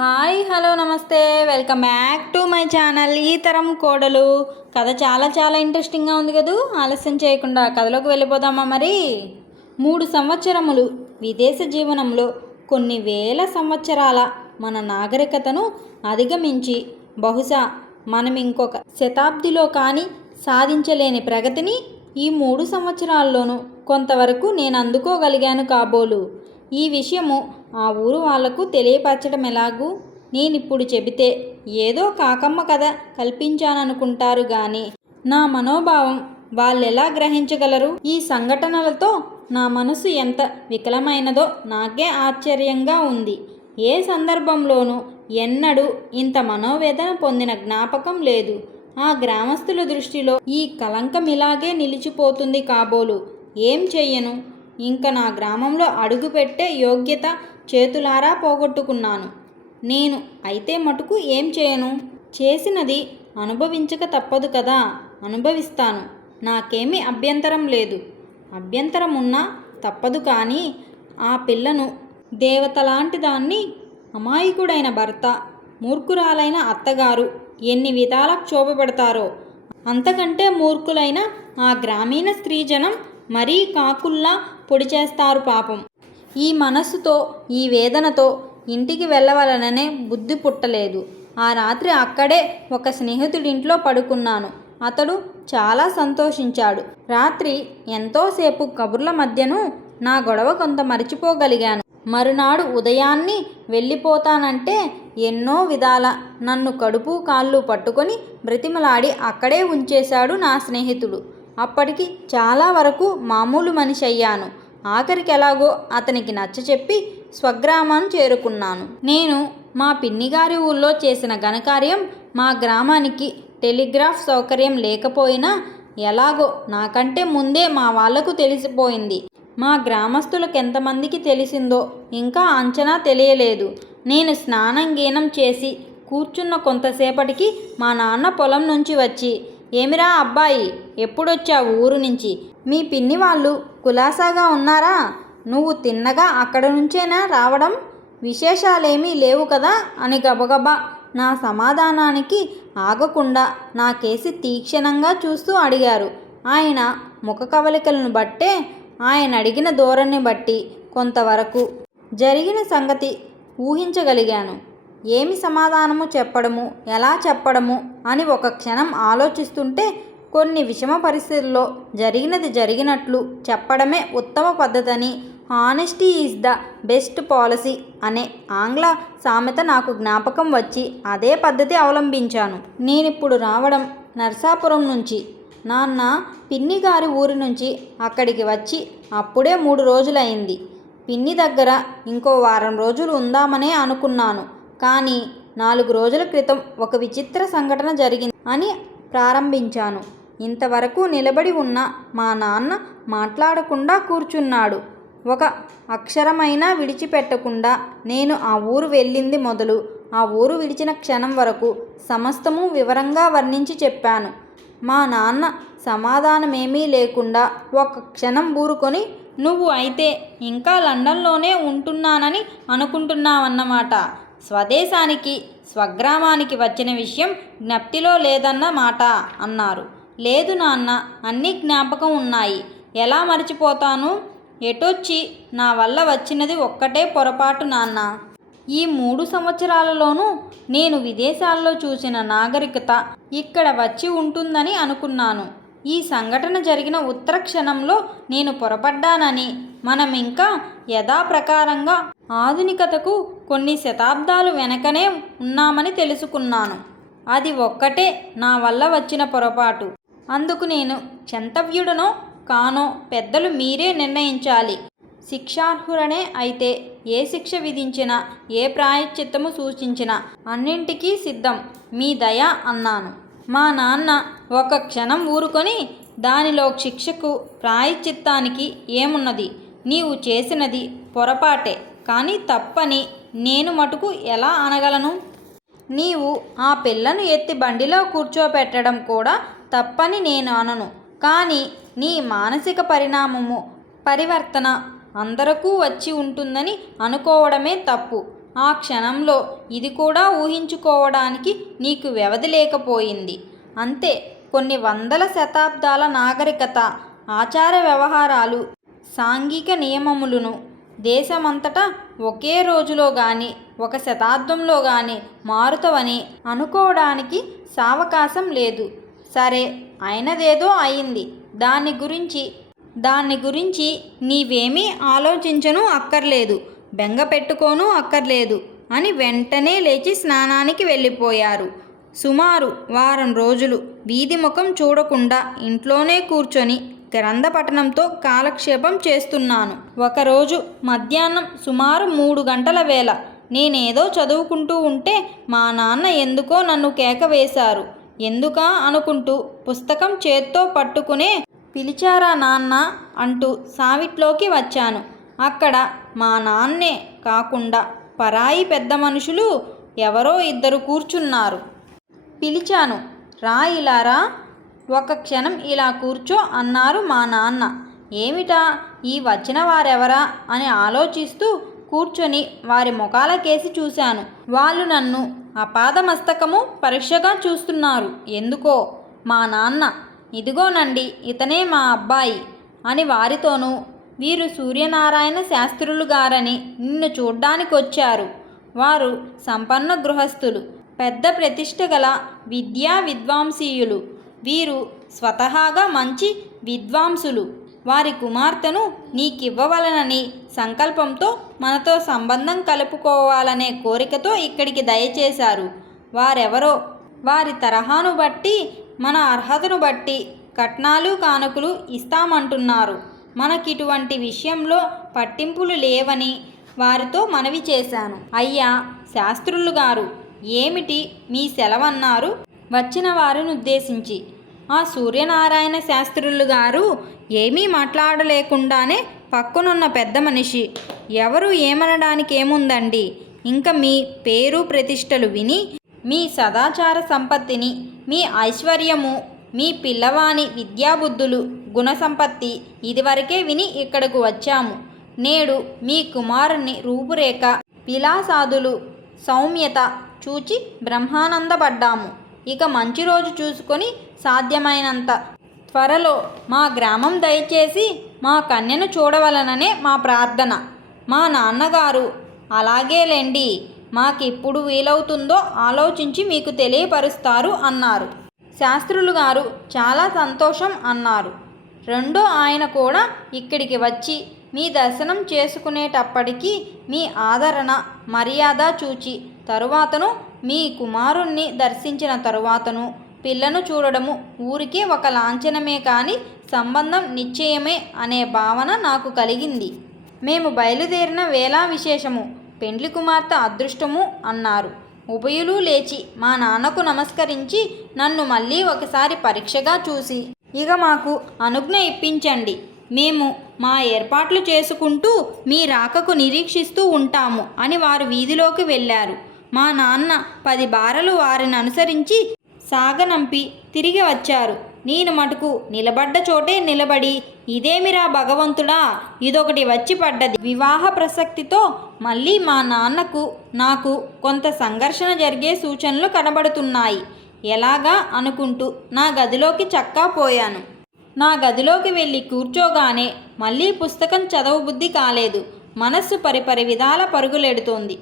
Hi hello నమస్తే. Welcome back to my channel ఈ తరం కోడలు. కథ చాలా చాలా ఇంట్రెస్టింగ్గా ఉంది కదూ? ఆలస్యం చేయకుండా కథలోకి వెళ్ళిపోదామా మరి? మూడు సంవత్సరములు విదేశ జీవనంలో కొన్ని వేల సంవత్సరాల మన నాగరికతను అధిగమించి బహుశా మనం ఇంకొక శతాబ్దిలో కానీ సాధించలేని ప్రగతిని ఈ మూడు సంవత్సరాల్లోనూ కొంతవరకు నేను అందుకోగలిగాను కాబోలు. ఈ విషయము ఆ ఊరు వాళ్ళకు తెలియపరచడం ఎలాగూ? నేనిప్పుడు చెబితే ఏదో కాకమ్మ కథ కల్పించాననుకుంటారు గాని నా మనోభావం వాళ్ళెలా గ్రహించగలరు? ఈ సంఘటనలతో నా మనసు ఎంత వికలమైనదో నాకే ఆశ్చర్యంగా ఉంది. ఏ సందర్భంలోనూ ఎన్నడూ ఇంత మనోవేదన పొందిన జ్ఞాపకం లేదు. ఆ గ్రామస్తుల దృష్టిలో ఈ కలంకం ఇలాగే నిలిచిపోతుంది కాబోలు. ఏం చెయ్యను? ఇంక నా గ్రామంలో అడుగుపెట్టే యోగ్యత చేతులారా పోగొట్టుకున్నాను. నేను అయితే మటుకు ఏం చేయను? చేసినది అనుభవించక తప్పదు కదా? అనుభవిస్తాను. నాకేమీ అభ్యంతరం లేదు. అభ్యంతరం ఉన్నా తప్పదు కానీ ఆ పిల్లను దేవతలాంటి దాన్ని అమాయకుడైన భర్త మూర్ఖురాలైన అత్తగారు ఎన్ని విధాల క్షోభపెడతారో. అంతకంటే మూర్ఖులైన ఆ గ్రామీణ స్త్రీజనం మరీ కాకుల్లా పొడి చేస్తారు పాపం. ఈ మనస్సుతో ఈ వేదనతో ఇంటికి వెళ్ళవలననే బుద్ధి పుట్టలేదు. ఆ రాత్రి అక్కడే ఒక స్నేహితుడింట్లో పడుకున్నాను. అతడు చాలా సంతోషించాడు. రాత్రి ఎంతోసేపు కబుర్ల మధ్యను నా గొడవ కొంత మరిచిపోగలిగాను. మరునాడు ఉదయాన్ని వెళ్ళిపోతానంటే ఎన్నో విధాల నన్ను కడుపు కాళ్ళు పట్టుకొని బ్రతిమలాడి అక్కడే ఉంచేశాడు నా స్నేహితుడు. అప్పటికి చాలా వరకు మామూలు మనిషి అయ్యాను ఆఖరికి ఎలాగో అతనికి నచ్చచెప్పి స్వగ్రామాన్ని చేరుకున్నాను. నేను మా పిన్నిగారి ఊళ్ళో చేసిన ఘనకార్యం మా గ్రామానికి టెలిగ్రాఫ్ సౌకర్యం లేకపోయినా ఎలాగో నాకంటే ముందే మా వాళ్ళకు తెలిసిపోయింది. మా గ్రామస్తులకు ఎంతమందికి తెలిసిందో ఇంకా అంచనా తెలియలేదు. నేను స్నానం గీనం చేసి కూర్చున్న కొంతసేపటికి మా నాన్న పొలం నుంచి వచ్చి ఏమిరా అబ్బాయి ఎప్పుడొచ్చావు ఊరు నుంచి? మీ పిన్ని వాళ్ళు కులాసాగా ఉన్నారా? నువ్వు తిన్నగా అక్కడ నుంచేనా రావడం? విశేషాలేమీ లేవు కదా? అని గబగబా. నా సమాధానానికి ఆగకుండా నా కేసి తీక్షణంగా చూస్తూ అడిగారు. ఆయన ముఖ కవలికలను బట్టే ఆయన అడిగిన ధోరణిని బట్టి కొంతవరకు జరిగిన సంగతి ఊహించగలిగాను. ఏమి సమాధానము చెప్పడము? ఎలా చెప్పడము? అని ఒక క్షణం ఆలోచిస్తుంటే కొన్ని విషమ పరిస్థితుల్లో జరిగినది జరిగినట్లు చెప్పడమే ఉత్తమ పద్ధతని honesty is the best policy అనే ఆంగ్ల సామెత నాకు జ్ఞాపకం వచ్చి అదే పద్ధతి అవలంబించాను. నేనిప్పుడు రావడం నర్సాపురం నుంచి. నాన్న పిన్ని గారి ఊరి నుంచి అక్కడికి వచ్చి అప్పుడే మూడు రోజులైంది. పిన్ని దగ్గర ఇంకో వారం రోజులు ఉందామనే అనుకున్నాను. కానీ నాలుగు రోజుల క్రితం ఒక విచిత్ర సంఘటన జరిగింది అని ప్రారంభించాను. ఇంతవరకు నిలబడి ఉన్న మా నాన్న మాట్లాడకుండా కూర్చున్నాడు. ఒక అక్షరమైనా విడిచిపెట్టకుండా నేను ఆ ఊరు వెళ్ళింది మొదలు. ఆ ఊరు విడిచిన క్షణం వరకు సమస్తము వివరంగా వర్ణించి చెప్పాను. మా నాన్న సమాధానమేమీ లేకుండా ఒక క్షణం ఊరుకొని నువ్వు అయితే ఇంకా లండన్లోనే ఉంటున్నానని అనుకుంటున్నావన్నమాట. స్వదేశానికి స్వగ్రామానికి వచ్చిన విషయం జ్ఞప్తిలో లేదన్న మాట అన్నారు. లేదు నాన్న అన్నీ జ్ఞాపకం ఉన్నాయి. ఎలా మర్చిపోతాను? ఎటొచ్చి నా వల్ల వచ్చినది ఒక్కటే పొరపాటు నాన్న. ఈ మూడు సంవత్సరాలలోనూ నేను విదేశాల్లో చూసిన నాగరికత ఇక్కడ వచ్చి ఉంటుందని అనుకున్నాను. ఈ సంఘటన జరిగిన ఉత్తర క్షణంలో నేను పొరపడ్డానని మనం ఇంకా యథాప్రకారంగా ఆధునికతకు కొన్ని శతాబ్దాలు వెనకనే ఉన్నామని తెలుసుకున్నాను. అది ఒక్కటే నా వల్ల వచ్చిన పొరపాటు. అందుకు నేను క్షంతవ్యుడనో కానో పెద్దలు మీరే నిర్ణయించాలి. శిక్షార్హురనే అయితే ఏ శిక్ష విధించినా ఏ ప్రాయశ్చిత్తము సూచించినా అన్నింటికీ సిద్ధం. మీ దయ అన్నాను. మా నాన్న ఒక క్షణం ఊరుకొని దానిలో శిక్షకు ప్రాయశ్చిత్తానికి ఏమున్నది? నీవు చేసినది పొరపాటే. కానీ తప్పని నేను మటుకు ఎలా అనగలను? నీవు ఆ పిల్లను ఎత్తి బండిలో కూర్చోపెట్టడం కూడా తప్పని నేను అనను. కానీ నీ మానసిక పరిణామము పరివర్తన అందరకు వచ్చి ఉంటుందని అనుకోవడమే తప్పు. ఆ క్షణంలో ఇది కూడా ఊహించుకోవడానికి నీకు వ్యవధి లేకపోయింది. అంతే కొన్ని వందల శతాబ్దాల నాగరికత ఆచార వ్యవహారాలు సాంఘిక నియమములను దేశమంతటా ఒకే రోజులో గాని ఒక శతాబ్దంలో గాని మారుతవని అనుకోవడానికి సావకాశం లేదు. సరే అయినదేదో అయింది. దాని గురించి దాని గురించి నీవేమీ ఆలోచించను అక్కర్లేదు. బెంగ పెట్టుకోను అక్కర్లేదు అని వెంటనే లేచి స్నానానికి వెళ్ళిపోయారు. సుమారు వారం రోజులు వీధి ముఖం చూడకుండా ఇంట్లోనే కూర్చొని గ్రంథ పఠనంతో కాలక్షేపం చేస్తున్నాను. ఒకరోజు మధ్యాహ్నం సుమారు మూడు గంటల వేళ నేనేదో చదువుకుంటూ ఉంటే మా నాన్న ఎందుకో నన్ను కేక వేశారు. ఎందుకా అనుకుంటూ పుస్తకం చేత్తో పట్టుకునే పిలిచారా నాన్న అంటూ సావిట్లోకి వచ్చాను. అక్కడ మా నాన్నే కాకుండా పరాయి పెద్ద మనుషులు ఎవరో ఇద్దరు కూర్చున్నారు. పిలిచాను. రా ఇలారా? ఒక క్షణం ఇలా కూర్చో అన్నారు మా నాన్న. ఏమిటా? ఈ వచ్చిన వారెవరా? అని ఆలోచిస్తూ కూర్చొని వారి ముఖాలకేసి చూశాను. వాళ్ళు నన్ను అపాదమస్తకము పరీక్షగా చూస్తున్నారు. ఎందుకో? మా నాన్న ఇదిగోనండి ఇతనే మా అబ్బాయి అని వారితోనూ వీరు సూర్యనారాయణ శాస్త్రులు గారని నిన్ను చూడ్డానికి వచ్చారు వారు సంపన్న గృహస్థులు పెద్ద ప్రతిష్ట గల విద్యా విద్వాంసీయులు. వీరు స్వతహాగా మంచి విద్వాంసులు. వారి కుమార్తెను నీకివ్వవలనని సంకల్పంతో మనతో సంబంధం కలుపుకోవాలనే కోరికతో ఇక్కడికి దయచేశారు. వారెవరో? వారి తరహాను బట్టి మన అర్హతను బట్టి కట్నాలు కానుకలు ఇస్తామంటున్నారు. మనకిటువంటి విషయంలో పట్టింపులు లేవని వారితో మనవి చేశాను. అయ్యా శాస్త్రులు గారు ఏమిటి మీ సెలవన్నారు? వచ్చిన వారిని ఉద్దేశించి. ఆ సూర్యనారాయణ శాస్త్రులు గారు ఏమీ మాట్లాడలేకుండానే పక్కనున్న పెద్ద మనిషి. ఎవరు ఏమనడానికి ఏముందండి ఇంకా మీ పేరు ప్రతిష్టలు విని మీ సదాచార సంపత్తిని మీ ఐశ్వర్యము మీ పిల్లవాని విద్యాబుద్ధులు గుణ సంపత్తి ఇదివరకే విని ఇక్కడకు వచ్చాము. నేడు మీ కుమారుని రూపురేఖ విలాసాదులు సౌమ్యత చూచి బ్రహ్మానందపడ్డాము. ఇక మంచి రోజు చూసుకొని సాధ్యమైనంత త్వరలో మా గ్రామం దయచేసి మా కన్యను చూడవలననే మా ప్రార్థన. మా నాన్నగారు అలాగేలేండి మాకిప్పుడు వీలవుతుందో ఆలోచించి మీకు తెలియపరుస్తారు అన్నారు. శాస్త్రులు గారు చాలా సంతోషం అన్నారు. రెండో ఆయన కూడా ఇక్కడికి వచ్చి మీ దర్శనం చేసుకునేటప్పటికీ మీ ఆదరణ మర్యాద చూచి తరువాతను మీ కుమారుణ్ణి దర్శించిన తరువాతను పిల్లను చూడడము ఊరికే ఒక లాంఛనమే కాని సంబంధం నిశ్చయమే అనే భావన నాకు కలిగింది. మేము బయలుదేరిన వేళా విశేషము. పెండ్లి కుమార్తె అదృష్టము అన్నారు. ఉభయులు లేచి మా నాన్నకు నమస్కరించి నన్ను మళ్ళీ ఒకసారి పరీక్షగా చూసి ఇక మాకు అనుజ్ఞ ఇప్పించండి. మేము మా ఏర్పాట్లు చేసుకుంటూ మీ రాకకు నిరీక్షిస్తూ ఉంటాము అని వారు వీధిలోకి వెళ్ళారు. మా నాన్న పది బారలు వారిని అనుసరించి సాగనంపి తిరిగి వచ్చారు. నేను మటుకు నిలబడ్డ చోటే నిలబడి ఇదేమిరా భగవంతుడా? ఇదొకటి వచ్చి పడ్డది. వివాహ ప్రసక్తితో మళ్ళీ మా నాన్నకు నాకు కొంత సంఘర్షణ జరిగే సూచనలు కనబడుతున్నాయి. ఎలాగా అనుకుంటూ నా గదిలోకి చక్కా పోయాను. నా గదిలోకి వెళ్ళి కూర్చోగానే మళ్ళీ పుస్తకం చదవబుద్ధి కాలేదు. మనస్సు పరిపరి విధాల పరుగులెడుతోంది.